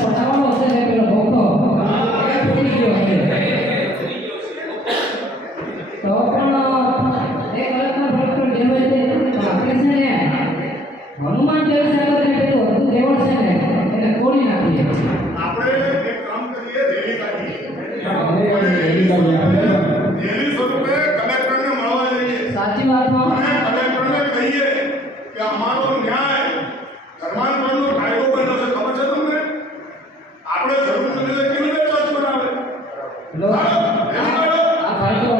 પટાવાનો હશે ને પેલો ભોખો એ ફૂટી ગયો હશે તો પણ એક કલાકના ભક્ત જે હોય તે આપણે છે ને હનુમાન ચાલીસા કરીને પેલું અડધું દેવળ છે ને એને તોડી નાખીએ. આપણે એક કામ કરીએ, રેલી કાઢીએ. આપણે રેલી સ્વરૂપે કલેક્ટરને મળવા જઈએ. સાચી વાતમાં અને કલેક્ટરને કહીએ કે અમારો ન્યાય ધર્માંતરણનો કાયદો બન્યો છે, ખબર છે તમને? આપણે જરૂર નથી તો કેવી રીતે ચર્ચ બનાવે? લો રેલી કાઢો. આ ભાઈ તો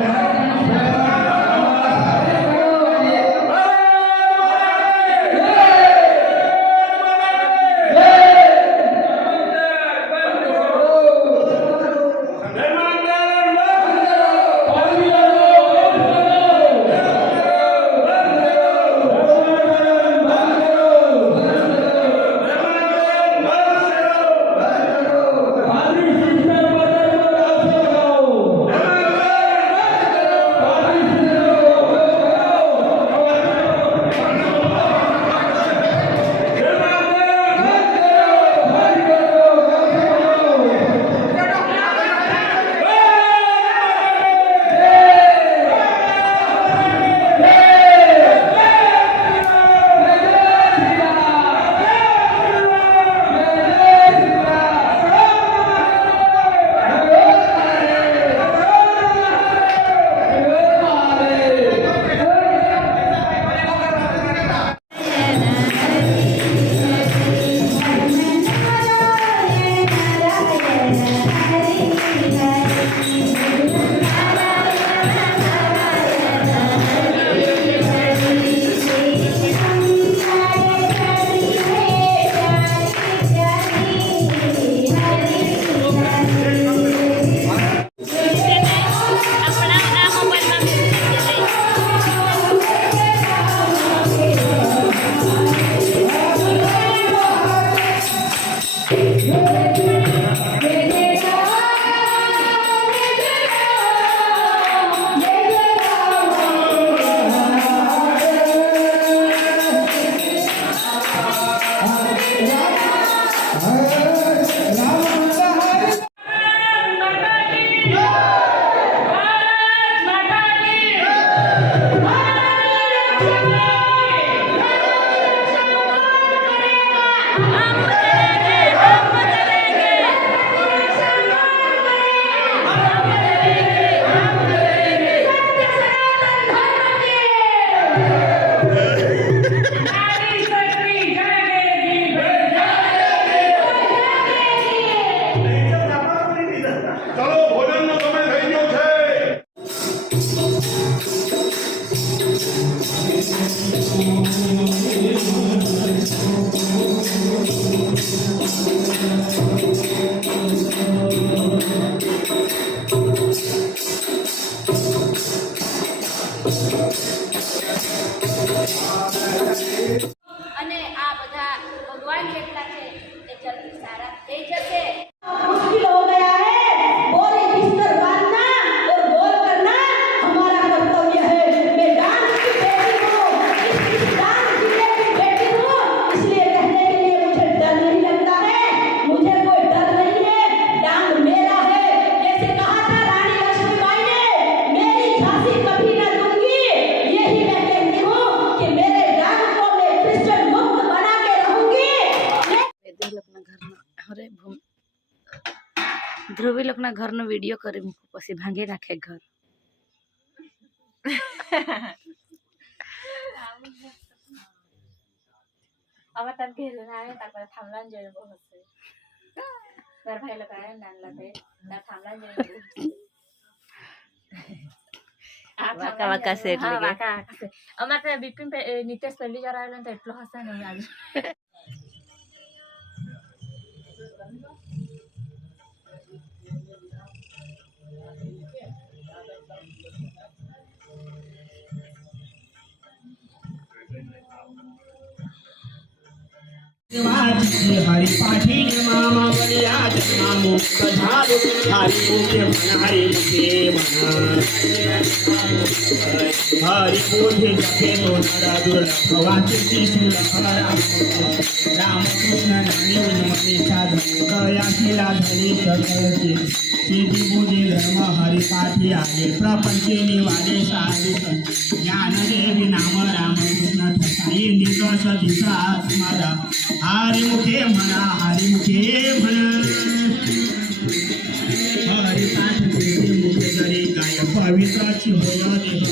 અને આ બધા ભગવાન જેટલા છે એ જલ્દી સારા થઈ જશે. मुश्किल हो गया है, बोरे बिस्तर बांधना और बोल करना हमारा कर्तव्य है. मैं डांस की बेटी हूँ, इस डांस जिले की बेटी हूँ, इसलिए कहने के लिए मुझे डर नहीं लगता है. मुझे कोई डर नहीं है, डांग मेरा है. जैसे कहा था रानी लक्ष्मीबाई ने, मेरी झांसी कभी न दूंगी. यही मैं कहती हूँ कि मेरे डांग को मैं क्रिश्चियन मुक्त बना के रहूंगी. ધ્રુવી લોકના ઘરનો વિડીયો કરી મૂકું પછી ભાંગી નાખે ઘર. અમે તને ઘેરે આવે તારે થાંભલા જોઈને બહુ હશે. તારા ભાઈ લોકો આવે નાનલા તે તારા થાંભલા જોઈને બહુ હશે. વાકા વાકા છે એટલે કે વાકા વાકા છે. અમારે ત્યાં બિપિન નિતેશ પહેલી વાર આવેલો ને તો એટલો હશે ને આજે. हरि पाठी मामा बलिया मामू झालो हरी मुखे मन हरी मुखे मन हरि बोधे जपे तो नरा दुर्लभ वाचिति सुलभ राम कृष्ण नामी मने साधन दयाशीला धनी सकल के सिद्धि बुद्धि धर्म हरि पाठी आगे प्रपंचे निवारे साधु ज्ञान देवी नाम राम कृष्ण ठसाई निर्दोष दिशा आत्मारा हरि मुखे म्हणा हरि मुखे म्हणा हरि पाठ देवी मुखे जरी गाय पवित्राची होय देह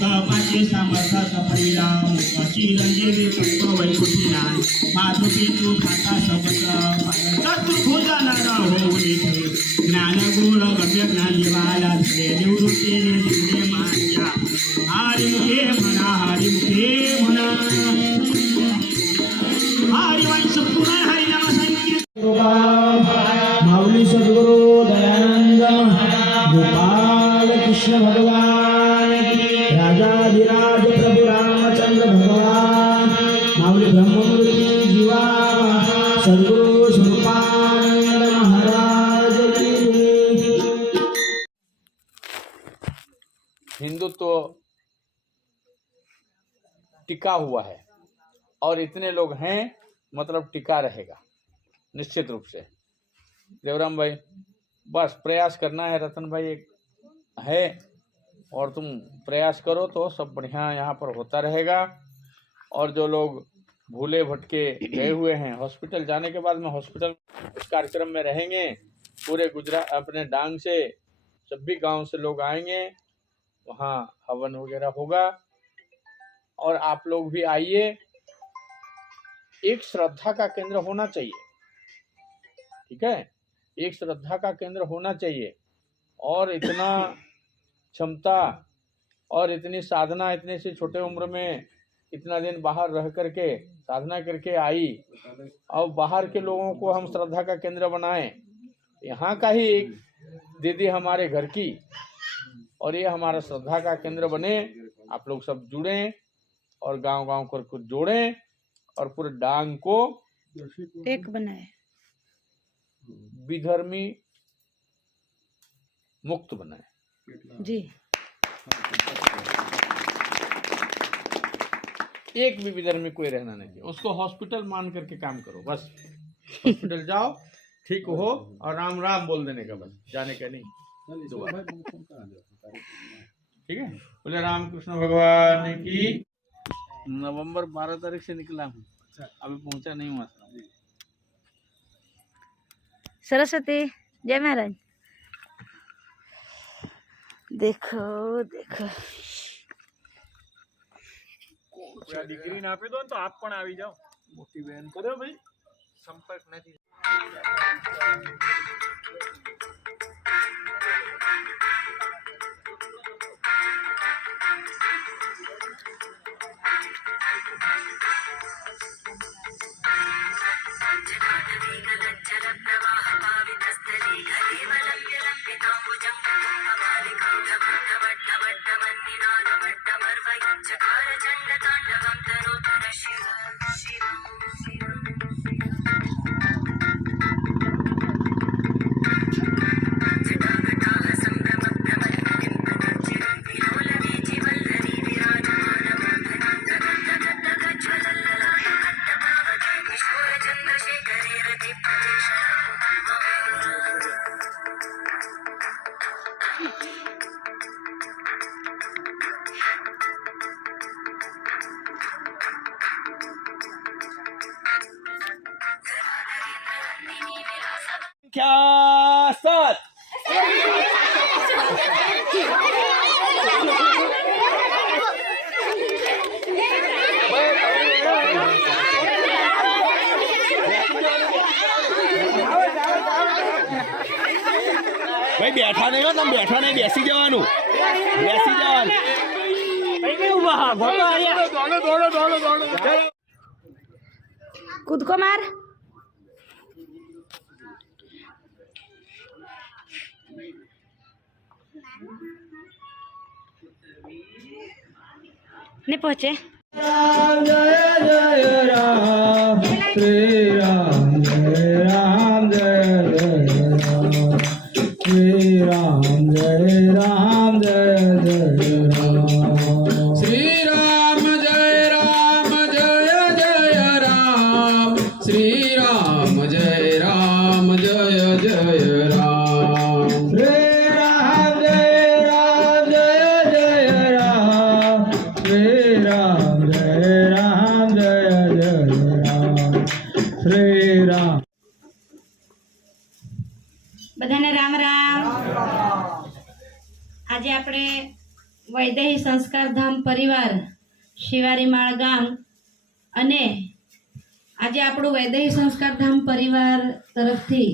कपाचे समर्थ कपिला चिरंजीवी कंप वैकुंठीना मातृ पितृ खाता सबत चतुर्भुजा नारा होऊन ज्ञान गुण गम्य ज्ञान निवाला धरे निवृत्ती निर्दिले मांजा हरि मुखे म्हणा हरि मुखे म्हणा हरि वंश पुराण हरि नाम संकीर्तन माऊली सद्गुरु दयानंद गोपाल कृष्ण भगवान राजाधिराज प्रभु रामचंद्र भगवान माऊली ब्रह्ममूर्ति जीवा सद्गुरु स्वरूपानंद महाराज की हिंदुत्व टिका हुआ है और इतने लोग हैं मतलब टिका रहेगा निश्चित रूप से। देवराम भाई बस प्रयास करना है, रतन भाई एक है और तुम प्रयास करो तो सब बढ़िया यहाँ पर होता रहेगा। और जो लोग भूले भटके गए हुए हैं हॉस्पिटल जाने के बाद में हॉस्पिटल इस कार्यक्रम में रहेंगे, पूरे गुजरात अपने डांग से सभी गांव से लोग आएंगे, वहाँ हवन वगैरह होगा और आप लोग भी आइए। एक श्रद्धा का केंद्र होना चाहिए, ठीक है, एक श्रद्धा का केंद्र होना चाहिए। और इतना क्षमता और इतनी साधना, इतने से छोटे उम्र में इतना दिन बाहर रह करके साधना करके आई, और बाहर के लोगों को हम श्रद्धा का केंद्र बनाएं। यहाँ का ही एक दीदी हमारे घर की और ये हमारा श्रद्धा का केंद्र बने। आप लोग सब जुड़ें और गांव-गांव कर कुछ जोड़ें और पूरे डांग को एक बनाए, विधर्मी मुक्त बनाए जी। एक भी विधर्मी कोई रहना नहीं चाहिए, उसको हॉस्पिटल मान करके काम करो। बस हॉस्पिटल जाओ, ठीक हो और राम राम बोल देने का, बस जाने का नहीं। ठीक है, बोले रामकृष्ण भगवान की। नवंबर 12 तारीख से निकला हूँ, अभी पहुंचा नहीं हुआ। सरस्वती जय महाराज। देखो देखो દીકરી ને આપી દો ને તો આપ પણ આવી જાઓ, મોટી બહેન કર્યો ભાઈ સંપર્ક નથી। संख्या 7 भाई बैठा नहीं हो, तुम बैठा नहीं, बेसी जवानू, बेसी जवान कूद को मार। नहीं पहुंचे। राम जय जय राम श्री राम जय राम जय जय બધાને રામ રામ. આજે આપણે વૈદેહી સંસ્કાર ધામ પરિવાર શિવારીમાળ ગામ અને આજે આપણું વૈદેહી સંસ્કાર ધામ પરિવાર તરફથી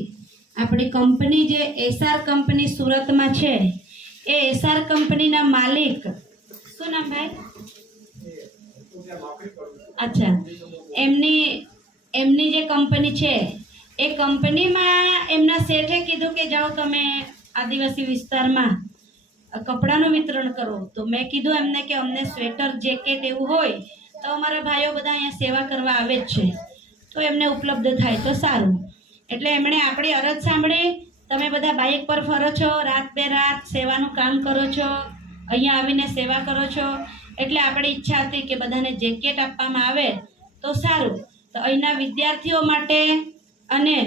આપણી કંપની જે એસઆર કંપની સુરતમાં છે એ એસઆર કંપનીના માલિક શું નામ ભાઈ? અચ્છા, એમની જે કંપની છે એ કંપનીમાં એમના શેઠે કીધું કે જાઓ તમે આદિવાસી વિસ્તારમાં કપડાનું વિતરણ કરો. તો મેં કીધું એમને કે અમને સ્વેટર જેકેટ એવું હોય તો અમારા ભાઈઓ બધા અહીંયા સેવા કરવા આવે જ છે, તો એમને ઉપલબ્ધ થાય તો સારું. એટલે એમણે આપણી અરજ સાંભળી. તમે બધા બાઇક પર ફરો છો, રાત બે રાત સેવાનું કામ કરો છો, અહીંયા આવીને સેવા કરો છો, એટલે આપણી ઈચ્છા હતી કે બધાને જેકેટ આપવામાં આવે તો સારું. તો અહીંના વિદ્યાર્થીઓ માટે અને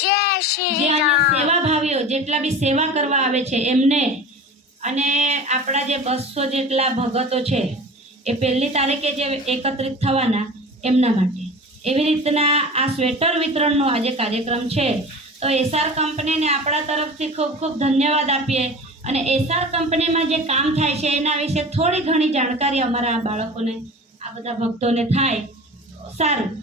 જે સેવાભાવીઓ જેટલા બી સેવા કરવા આવે છે એમને, અને આપણા જે 200 જેટલા ભગતો છે એ 1લી તારીખે જે એકત્રિત થવાના એમના માટે એવી રીતના આ સ્વેટર વિતરણનો આજે કાર્યક્રમ છે. તો એસઆર કંપનીને આપણા તરફથી ખૂબ ખૂબ ધન્યવાદ આપીએ અને એસઆર કંપનીમાં જે કામ થાય છે એના વિશે થોડી ઘણી જાણકારી અમારા બાળકોને, આ બધા ભક્તોને થાય તો સારું.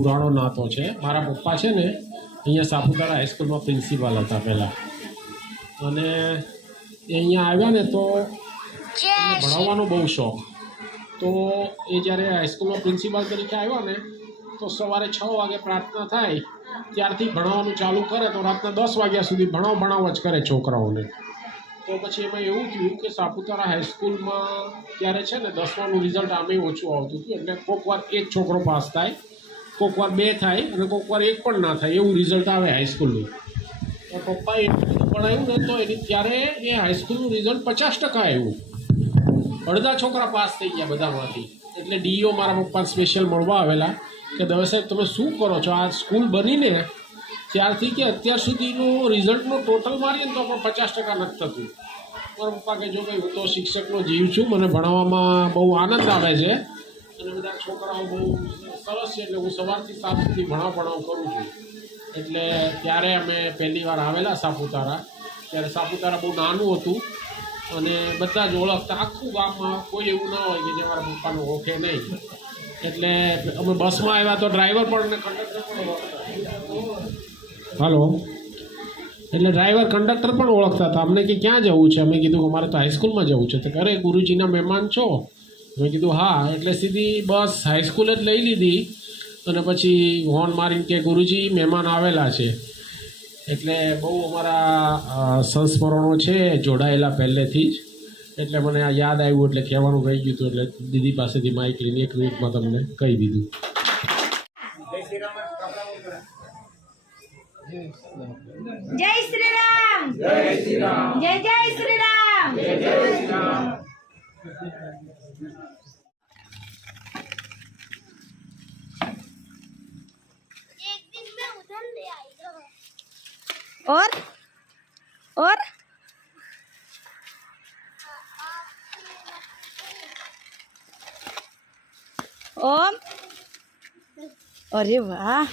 પુરાણો નાતો છે. મારા પપ્પા છે ને અહીંયા સાપુતારા હાઈસ્કૂલમાં પ્રિન્સિપાલ હતા પહેલાં, અને એ અહીંયા આવ્યા ને તો એમને ભણાવવાનો બહુ શોખ. તો એ જ્યારે હાઈસ્કૂલમાં પ્રિન્સિપાલ તરીકે આવ્યા ને તો સવારે 6 વાગે પ્રાર્થના થાય ત્યારથી ભણાવવાનું ચાલુ કરે તો રાતના 10 વાગ્યા સુધી ભણાવ જ કરે છોકરાઓને. તો પછી એમાં એવું થયું કે સાપુતારા હાઈસ્કૂલમાં ત્યારે છે ને 10માનું રિઝલ્ટ આમે ઓછું આવતું હતું, એટલે કોઈક વાર 1 છોકરો પાસ થાય, કોઈક વાર 2 થાય અને કોઈક વાર 1 પણ ના થાય, એવું રિઝલ્ટ આવે હાઈસ્કૂલનું. તો પપ્પાએ ભણાવ્યું ને તો એની ત્યારે એ હાઈસ્કૂલનું રિઝલ્ટ 50% આવ્યું. અડધા છોકરા પાસ થઈ ગયા બધામાંથી. એટલે ડીઈઓ મારા પપ્પાને સ્પેશિયલ મળવા આવેલા કે દવે સાહેબ તમે શું કરો છો? આ સ્કૂલ બનીને ત્યારથી કે અત્યાર સુધીનું રિઝલ્ટનું ટોટલ મારીએ ને તો પણ 50% નથી થતું. મારા પપ્પા કે જો ભાઈ હું તો શિક્ષકનો જીવ છું, મને ભણાવવામાં બહુ આનંદ આવે છે અને બધા છોકરાઓ બહુ સરસ છે, એટલે હું સવારથી 7 સુધી ભણાવ કરું છું. એટલે ત્યારે અમે પહેલી વાર આવેલા સાપુતારા. ત્યારે સાપુતારા બહુ નાનું હતું અને બધા જ ઓળખતા, આખું ગામમાં કોઈ એવું ના હોય કે જે મારા પપ્પાને ઓળખે નહીં. એટલે અમે બસમાં આવ્યા તો ડ્રાઈવર પણ અને કંડક્ટર પણ ઓળખતા. હાલો, એટલે ડ્રાઈવર કંડક્ટર પણ ઓળખતા હતા અમને કે ક્યાં જવું છે. અમે કીધું અમારે તો હાઈસ્કૂલમાં જવું છે. તો અરે ગુરુજીના મહેમાન છો? મેં કીધું હા. એટલે સીધી બસ હાઈસ્કૂલ જ લઈ લીધી અને પછી હોર્ન મારીને કે ગુરુજી મહેમાન આવેલા છે. એટલે બહુ અમારા સંસ્મરણો છે જોડાયેલા પહેલેથી જ. એટલે મને આ યાદ આવ્યું એટલે કહેવાનું રહી ગયું હતું, એટલે દીદી પાસેથી માઇક લઈને 1 મિનિટમાં તમને કહી દીધું. જય શ્રી રામ. જય શ્રી રામ. જય જય શ્રી રામ. જય જય શ્રી રામ. एक दिन मैं उधर ले आई था और ओम, अरे वाह,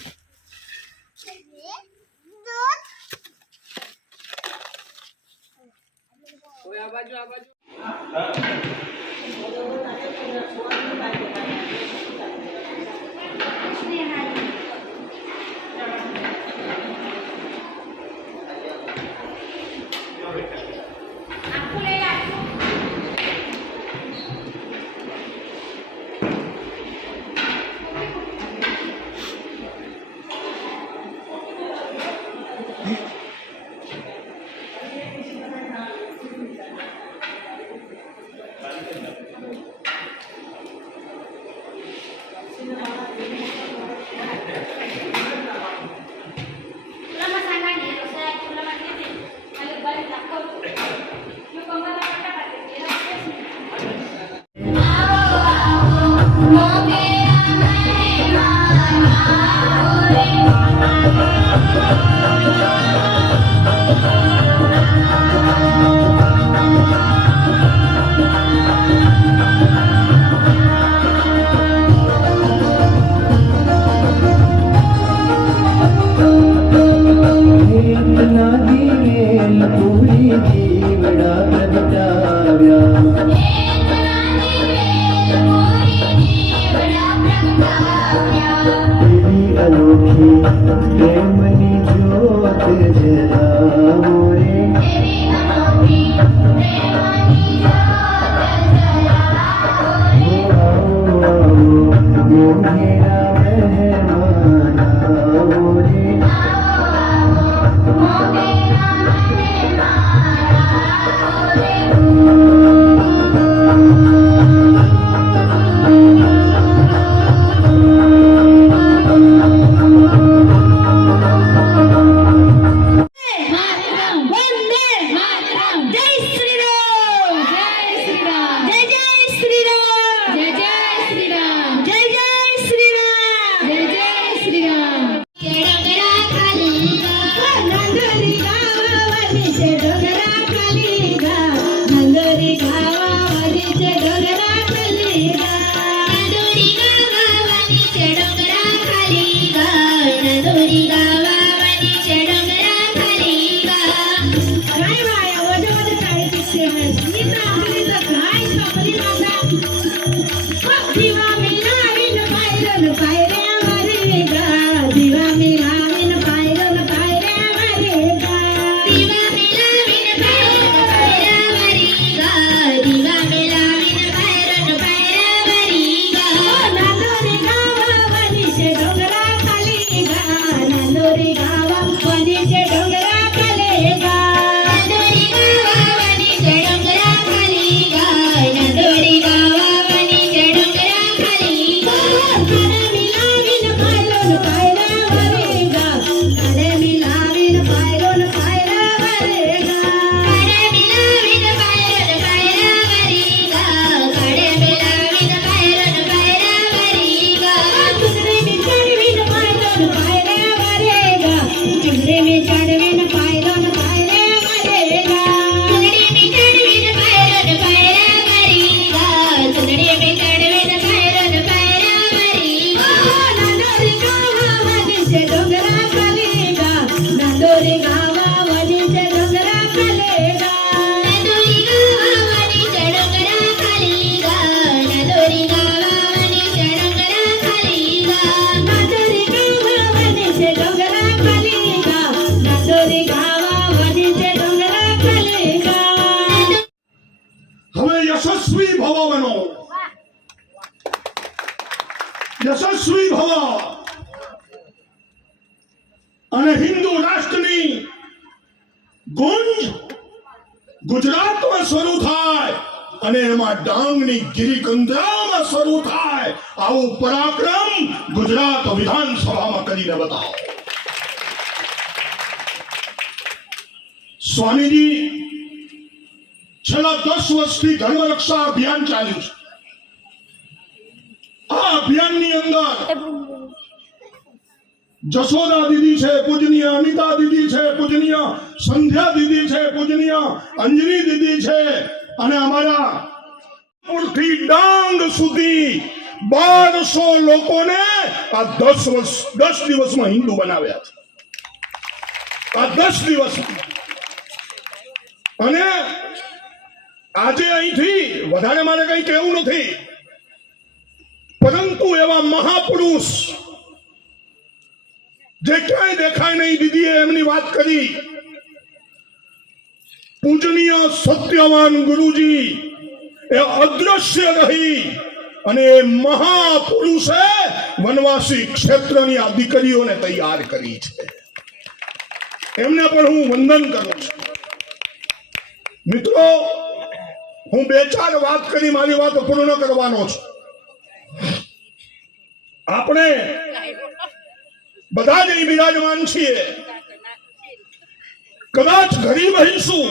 યશસ્વી ભવ અને હિન્દુ રાષ્ટ્રની ગુંજ ગુજરાતમાં શરૂ થાય અને એમાં ડાંગની ગિરિકંદરામાં શરૂ થાય આવું પરાક્રમ ગુજરાત વિધાનસભામાં કરીને બતાવો. સ્વામીજી છેલ્લા 10 વર્ષથી ધર્મ રક્ષા અભિયાન ચાલ્યું છે. આ અભિયાનની અંદર જશોદા દીદી છે, પૂજનીય અમિતા દીદી છે, પૂજનીય સંધ્યા દીદી છે, પૂજનીય અંજની દીદી છે અને અમારા પૂરથી ડાંગ સુધી 1200 લોકોને આ 10 દિવસમાં હિન્દુ બનાવ્યા છે. આ 10 દિવસ અને આજે અહીંથી વધારે મારે કઈ કહેવું નથી, પરંતુ એવા મહાપુરુષ જે ક્યાંય દેખાય નહીં, દીદીએ એમની વાત કરી, પૂજનીય સત્યવાન ગુરુજી એ અદ્રશ્ય રહી અને એ મહાપુરુષે વનવાસી ક્ષેત્રની આ દીકરીઓને તૈયાર કરી છે. એમને પણ હું વંદન કરું છું. મિત્રો, હું 2-4 વાત કરી મારી વાત પૂર્ણ કરવાનો છું. આપણે બધા જ અહીં બિરાજમાન છીએ. કદાચ ગરીબ હઈશું,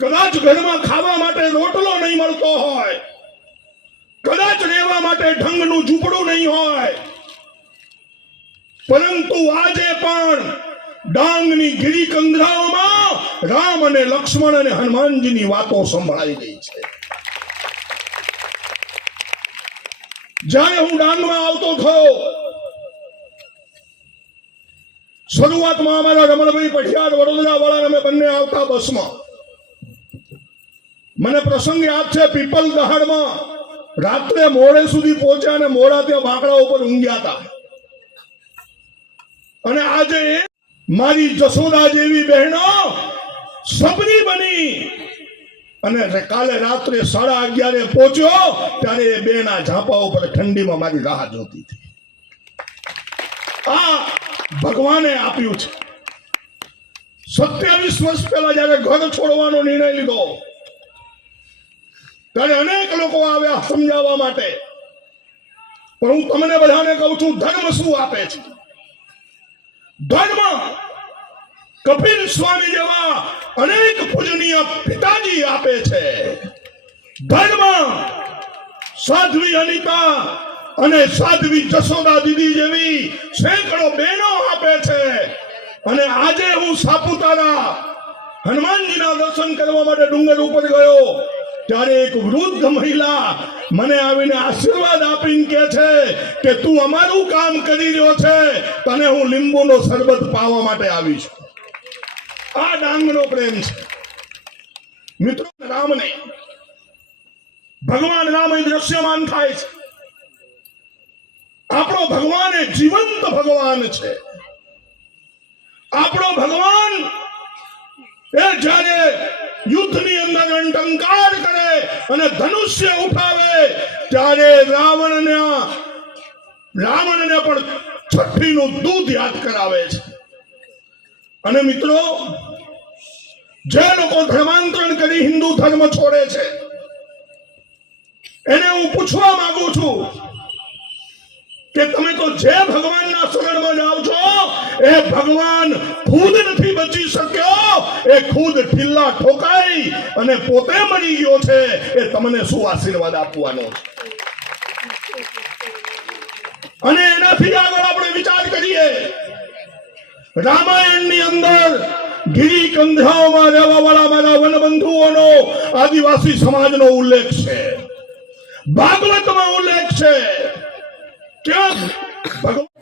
કદાચ ઘરમાં ખાવા માટે રોટલો નહીં મળતો હોય, કદાચ રહેવા માટે ઢંગનું ઝૂંપડું નહીં હોય, પરંતુ આજે પણ ડાંગની ગિરી કંધરાઓમાં રામ અને લક્ષ્મણ અને હનુમાનજીની વાતો સંભળાઈ રહી છે. જ્યારે હું ડાંગમાં આવતો થયો, શરૂઆતમાં અમારા રમણભાઈ પઠિયાર વડોદરા વાળા અમે બંને આવતા બસમાં. મને પ્રસંગ યાદ છે, પીપલ દહાડમાં રાત્રે મોડે સુધી પહોંચ્યા અને મોડા ત્યાં બાંકડા ઉપર ઊંઘ્યા હતા. અને આજે મારી જસોદા જેવી બહેનો સબરી બની અને કાલે રાત્રે 11:30 પહોંચ્યો ત્યારે એ બેના ઝાંપા ઉપર ઠંડીમાં મારી રાહ જોતી હતી. આ ભગવાને આપ્યું છે. 27 વર્ષ પહેલા જયારે ઘર છોડવાનો નિર્ણય લીધો ત્યારે અનેક લોકો આવ્યા સમજાવવા માટે, પણ હું તમને બધાને કહું છું, ધર્મ શું આપે છે? ધર્મ કપિલ સ્વામી જેવા અનેક પૂજનીય પિતાજી આપે છે. ધર્મ સાધ્વી અનિતા અને સાધ્વી જસોદા દીદી જેવી સેંકડો બહેનો આપે છે. અને આજે હું સાપુતારા હનુમાનજીના દર્શન કરવા માટે ડુંગર ઉપર ગયો ત્યારે એક વૃદ્ધ મહિલા મને આવીને આશીર્વાદ આપીને કહે છે કે તું અમારું કામ કરી રહ્યો છે, તને હું લીંબુનો શરબત પાવા માટે આવી છું. આ ડાંગનો પ્રેમ છે મિત્રો. રામને ભગવાન રામ દ્રશ્યમાન થાય છે. આપણો ભગવાન એ જીવંત ભગવાન છે. આપણો ભગવાન એ જ્યારે યુદ્ધની અંદર ટંકાર કરે અને ધનુષ્ય ઉઠાવે ત્યારે રાવણને પણ છઠ્ઠીનું દૂધ યાદ કરાવે છે. અને મિત્રો, જે લોકો ધર્માંતરણ કરી હિન્દુ ધર્મ છોડે છે એને હું પૂછવા માંગુ છું કે તમે તો જે ભગવાનના શરણમાં જાઓ છો એ ભગવાન ખુદ નથી બચી શક્યો, એ ખુદ ઢીલા ઠોકાઈ અને પોતે મરી ગયો છે. એ તમને શું આશીર્વાદ આપવાનો છે? અને એનાથી આગળ આપણે વિચાર કરીએ. રામાયણની અંદર ગિરી કંધરાઓમાં રહેવા વાળા મારા વનબંધુઓનો આદિવાસી સમાજનો ઉલ્લેખ છે. ભાગવતમાં ઉલ્લેખ છે. ક્યાં ભગવાન